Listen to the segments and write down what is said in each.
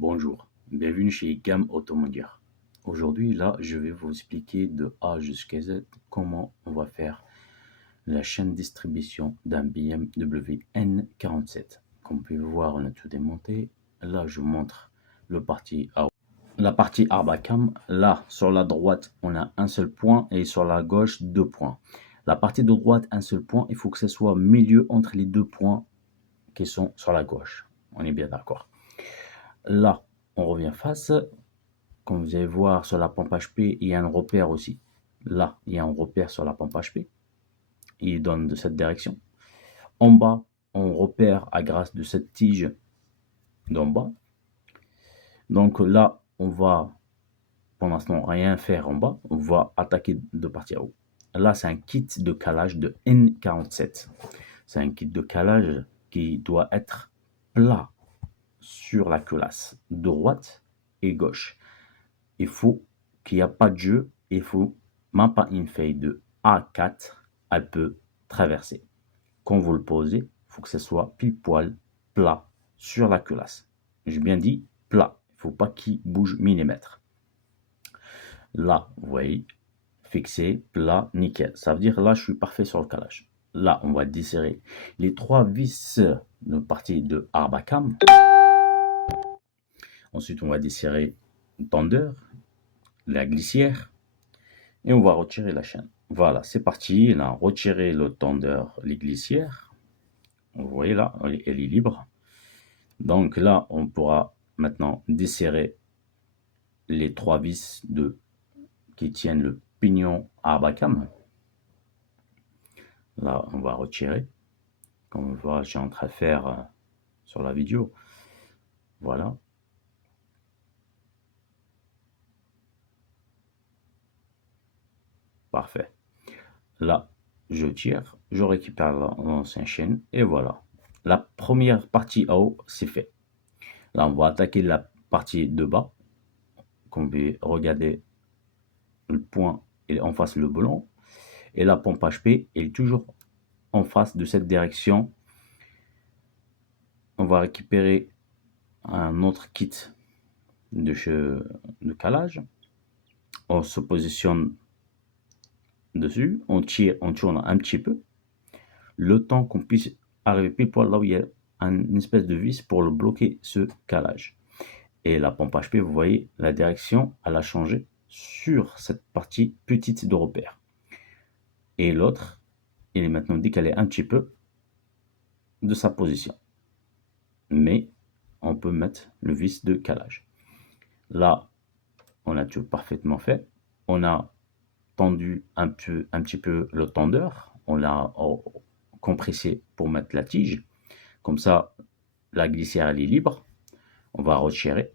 Bonjour, bienvenue chez Gam Automondial. Aujourd'hui, là, je vais vous expliquer de A jusqu'à Z comment on va faire la chaîne distribution d'un BMW N47. Comme vous pouvez voir, on a tout démonté. Là, je vous montre le parti A. La partie Arbacam, là, sur la droite, on a un seul point et sur la gauche, deux points. La partie de droite, un seul point, il faut que ce soit au milieu entre les deux points qui sont sur la gauche. On est bien d'accord. Là, on revient face. Comme vous allez voir sur la pompe HP, il y a un repère aussi. Là, il y a un repère sur la pompe HP. Il donne de cette direction. En bas, on repère à grâce de cette tige d'en bas. Donc là, on va, pour l'instant, rien faire en bas. On va attaquer de partir haut. Là, c'est un kit de calage de N47. C'est un kit de calage qui doit être plat sur la culasse, droite et gauche. Il faut qu'il n'y a pas de jeu, il faut même pas une feuille de A4, elle peut traverser. Quand vous le posez, il faut que ce soit pile poil plat sur la culasse. J'ai bien dit plat, il ne faut pas qu'il bouge millimètre. Là, vous voyez, fixé, plat, nickel. Ça veut dire là, je suis parfait sur le calage. Là, on va desserrer les trois vis de partie de Arbacam. Ensuite, on va desserrer le tendeur, la glissière, et on va retirer la chaîne. Voilà, c'est parti. On a retiré le tendeur, les glissières. Vous voyez là, elle est libre. Donc là, on pourra maintenant desserrer les trois vis qui tiennent le pignon Arbacam. Là, on va retirer. Comme on voit, j'ai en train de faire sur la vidéo. Voilà. Parfait. Là, je tire, je récupère l'ancienne chaîne et voilà. La première partie en haut, c'est fait. Là, on va attaquer la partie de bas. Comme vous pouvez regarder, le point est en face le blanc et la pompe HP est toujours en face de cette direction. On va récupérer un autre kit de calage. On se positionne dessus, on tire, on tourne un petit peu, le temps qu'on puisse arriver pile poil là où il y a une espèce de vis pour le bloquer ce calage. Et la pompe HP, vous voyez, la direction, elle a changé sur cette partie petite de repère. Et l'autre, il est maintenant décalé un petit peu de sa position. Mais on peut mettre le vis de calage. Là, on a tout parfaitement fait. On a tendu un petit peu le tendeur. On l'a compressé pour mettre la tige. Comme ça, la glissière, elle est libre. On va retirer.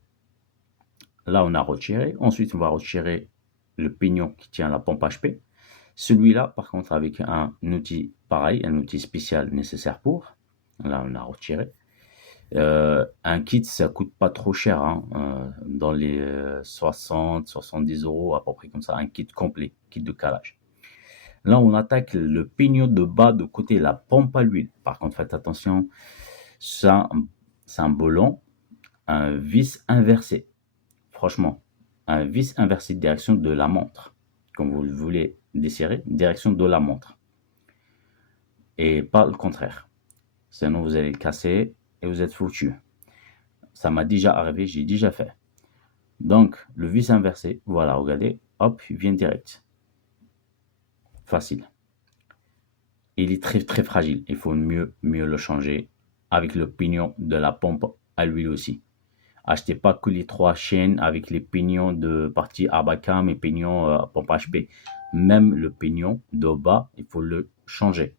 Là, on a retiré. Ensuite, on va retirer le pignon qui tient la pompe HP. Celui-là, par contre, avec un outil pareil, un outil spécial nécessaire pour. Là, on a retiré. Un kit, ça coûte pas trop cher, hein, dans les 60-70 euros, à peu près comme ça, un kit complet, kit de calage. Là, on attaque le pignon de bas de côté, la pompe à l'huile. Par contre, faites attention, c'est un boulon, un vis inversé. Franchement, un vis inversé direction de la montre. Comme vous le voulez desserrer, direction de la montre. Et pas le contraire. Sinon, vous allez le casser et vous êtes foutu. Ça m'a déjà arrivé, j'ai déjà fait. Donc, le vis inversé, voilà, regardez, hop, il vient direct. Facile. Il est très très fragile. Il faut mieux le changer avec le pignon de la pompe à l'huile aussi. Achetez pas que les trois chaînes avec les pignons de partie Arbacam et pignons pompe HP. Même le pignon de bas, il faut le changer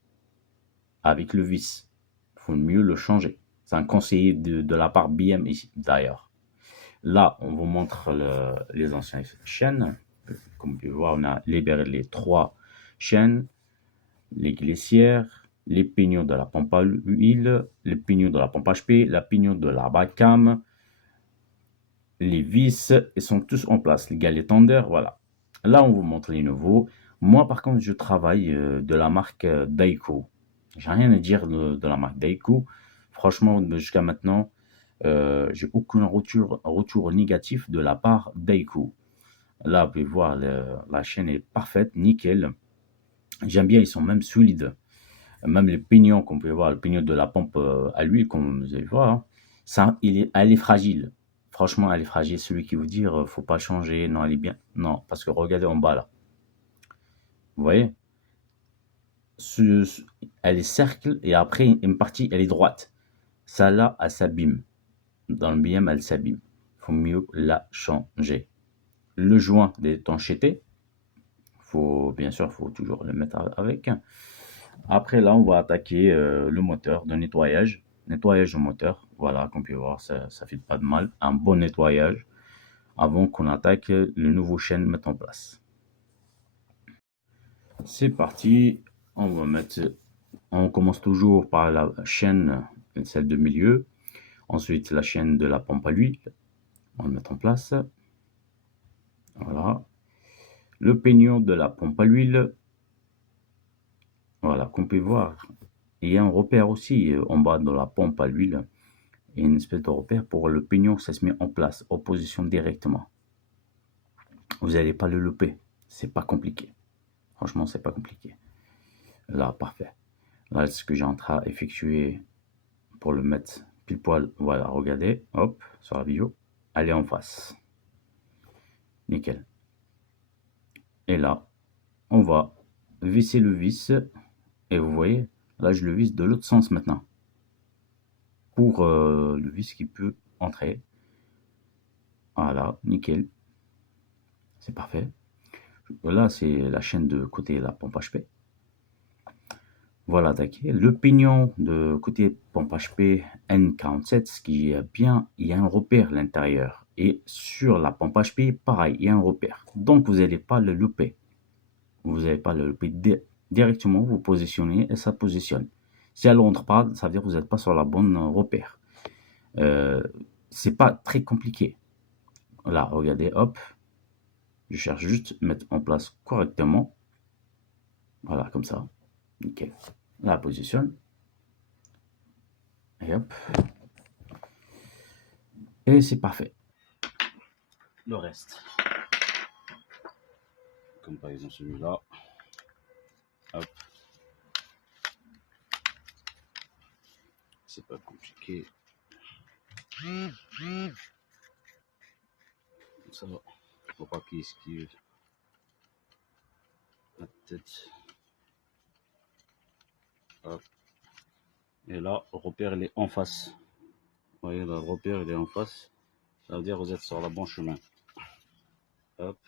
avec le vis. Il faut mieux le changer. C'est un conseiller de la part BM ici, d'ailleurs. Là, on vous montre les anciennes chaînes. Comme vous pouvez voir, on a libéré les trois chaînes, les glissières, les pignons de la pompe à huile, les pignons de la pompe HP, la pignon de l'Arbacam, les vis, ils sont tous en place. Les galets tendeurs, voilà. Là, on vous montre les nouveaux. Moi, par contre, je travaille de la marque Daiko. J'ai rien à dire de la marque Daiko. Franchement, jusqu'à maintenant, J'ai aucun retour négatif de la part d'Aiku. Là, vous pouvez voir, la chaîne est parfaite, nickel. J'aime bien, ils sont même solides. Même les pignons qu'on peut voir, le pignon de la pompe à l'huile, comme vous allez voir, hein, ça, elle est fragile. Franchement, elle est fragile. Celui qui vous dit, faut pas changer, non, elle est bien. Non, parce que regardez en bas là. Vous voyez, elle est cercle et après une partie, elle est droite. Ça là, elle s'abîme. Dans le BM, elle s'abîme. Il faut mieux la changer. Le joint d'étanchéité, bien sûr, faut toujours le mettre avec. Après là, on va attaquer le moteur de nettoyage. Nettoyage au moteur, voilà, comme vous pouvez voir, ça ne fait pas de mal. Un bon nettoyage avant qu'on attaque le nouveau chaîne mettre en place. C'est parti, on commence toujours par la chaîne, celle de milieu. Ensuite, la chaîne de la pompe à l'huile, on va le mettre en place. Voilà. Le peignot de la pompe à l'huile, voilà, comme vous pouvez voir, il y a un repère aussi en bas de la pompe à l'huile. Il y a une espèce de repère pour le pignon, ça se met en place, en position directement. Vous n'allez pas le louper, c'est pas compliqué. Franchement, c'est pas compliqué. Là, parfait. Là, ce que j'ai en train d'effectuer pour le mettre pile poil, voilà, regardez, hop, sur la vidéo, elle est en face. Nickel. Et là, on va visser le vis, et vous voyez, là, je le visse de l'autre sens maintenant. Pour le vis qui peut entrer. Voilà, nickel. C'est parfait. Là, c'est la chaîne de côté la pompe HP. Voilà, attaqué. Le pignon de côté pompe HP N47, ce qui est bien, il y a un repère à l'intérieur. Et sur la pompe HP, pareil, il y a un repère. Donc, vous n'allez pas le louper. Vous n'allez pas le louper directement, vous positionnez et ça positionne. Si elle ne rentre pas, ça veut dire que vous n'êtes pas sur la bonne repère. C'est pas très compliqué. Là, regardez, hop. Je cherche juste à mettre en place correctement. Voilà, comme ça. Nickel. La positionne. Et hop. Et c'est parfait. Le reste. Comme par exemple celui-là. Hop. C'est pas compliqué. Ça va. Faut pas qu'il esquive la tête. Hop. Et là, le repère il est en face. Vous voyez, là, le repère il est en face. Ça veut dire que vous êtes sur le bon chemin. Hop.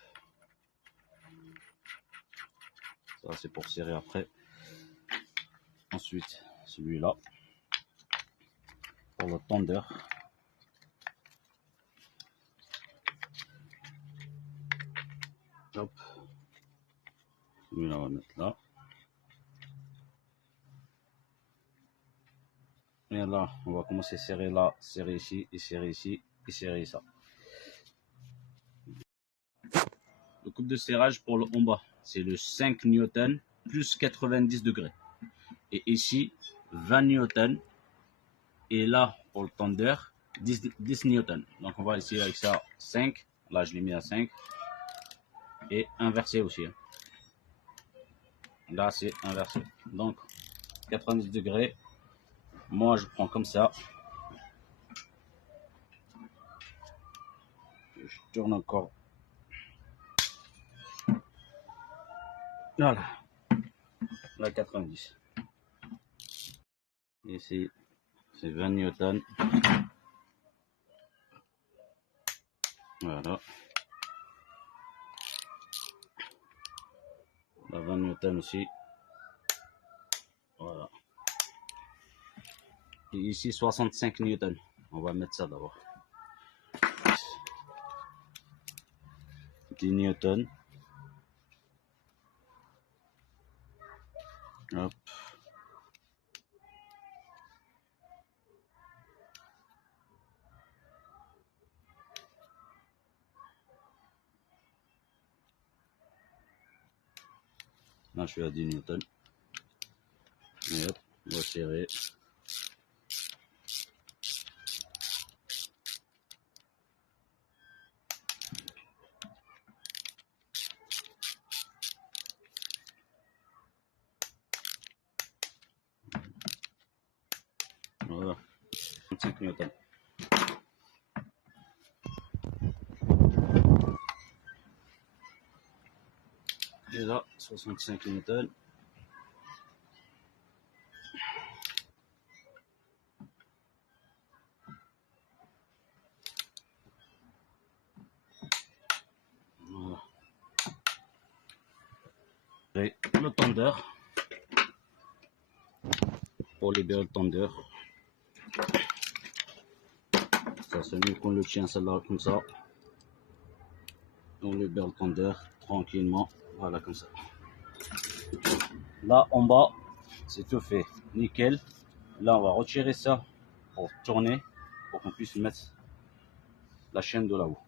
Ça, c'est pour serrer après. Ensuite, celui-là. Pour le tendeur. Hop. Celui-là, on va mettre là. Et là, on va commencer à serrer là, serrer ici, et serrer ici, et serrer ça. Le coupe de serrage pour le en bas, c'est le 5 Newton plus 90 degrés. Et ici, 20 Newton. Et là, pour le tendeur, 10 Newton. Donc on va essayer avec ça 5. Là, je l'ai mis à 5. Et inversé aussi. Là, c'est inversé. Donc, 90 degrés. Moi, je prends comme ça. Je tourne encore. Voilà. Là, 90. Ici, c'est 20 Newton. Voilà. La 20 Newton aussi. Voilà. Et ici, 65 Newton. On va mettre ça d'abord. 10 Newton. Hop. Là, je suis à 10 Newton. Et hop, on va serrer. Voilà. 35 Newton. Et là, 65 Newton. Voilà. Et le tendeur. Pour libérer le tendeur. Ça, c'est mieux qu'on le tient celle-là comme ça. On libère le tendeur tranquillement. Voilà, comme ça. Là, en bas, c'est tout fait. Nickel. Là, on va retirer ça pour tourner, pour qu'on puisse mettre la chaîne de là-haut.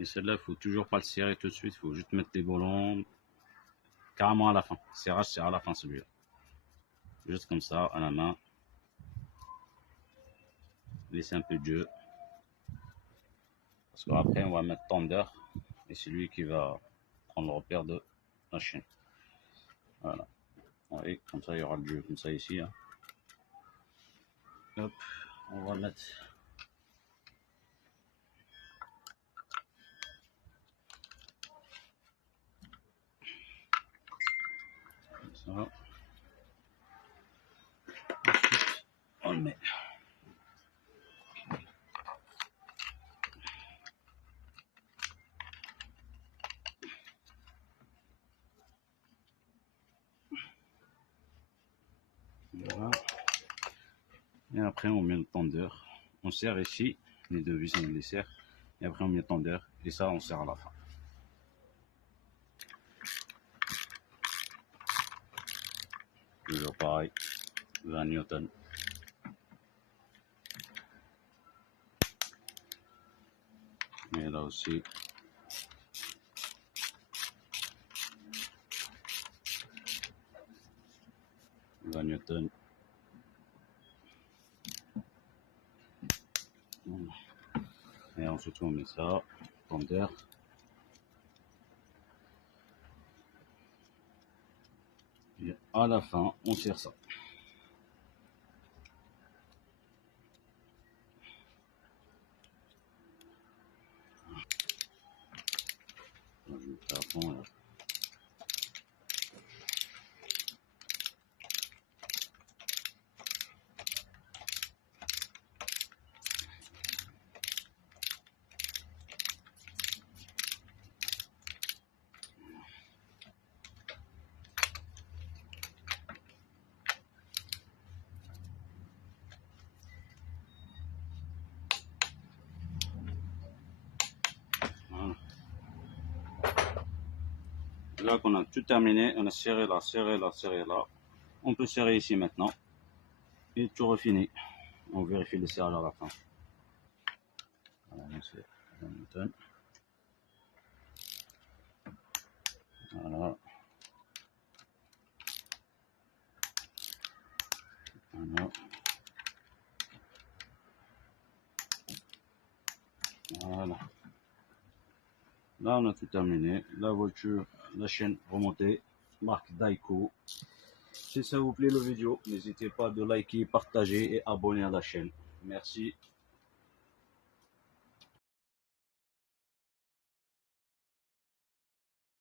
Et celle-là, il faut toujours pas le serrer tout de suite. Il faut juste mettre les boulons carrément à la fin. Serrage, c'est à la fin celui-là. Juste comme ça, à la main. Laisser un peu de jeu. Parce qu'après, on va mettre tendeur. Et c'est lui qui va prendre le repère de la chaîne. Voilà. Oui, comme ça, il y aura le jeu comme ça ici. Hein. Hop, on va mettre. Comme ça. Ensuite, on le met. Voilà. Et après, on met le tendeur. On serre ici. Les deux vis, on les serre. Et après, on met le tendeur. Et ça, on serre à la fin. Toujours pareil. 20 Newton. Et là aussi. Newton. Et ensuite on met ça, tendeur. Et à la fin, on serre ça. Je vais faire à fond là. Voilà. Là qu'on a tout terminé, on a serré là, serré là, serré là. On peut serrer ici maintenant. Et tout refini. On vérifie les serrages à la fin. Voilà, c'est 20 Newton. Voilà. Voilà. Voilà. Là, on a tout terminé. La voiture, la chaîne remontée, marque Daiko. Si ça vous plaît le vidéo, n'hésitez pas de liker, partager et abonner à la chaîne. Merci.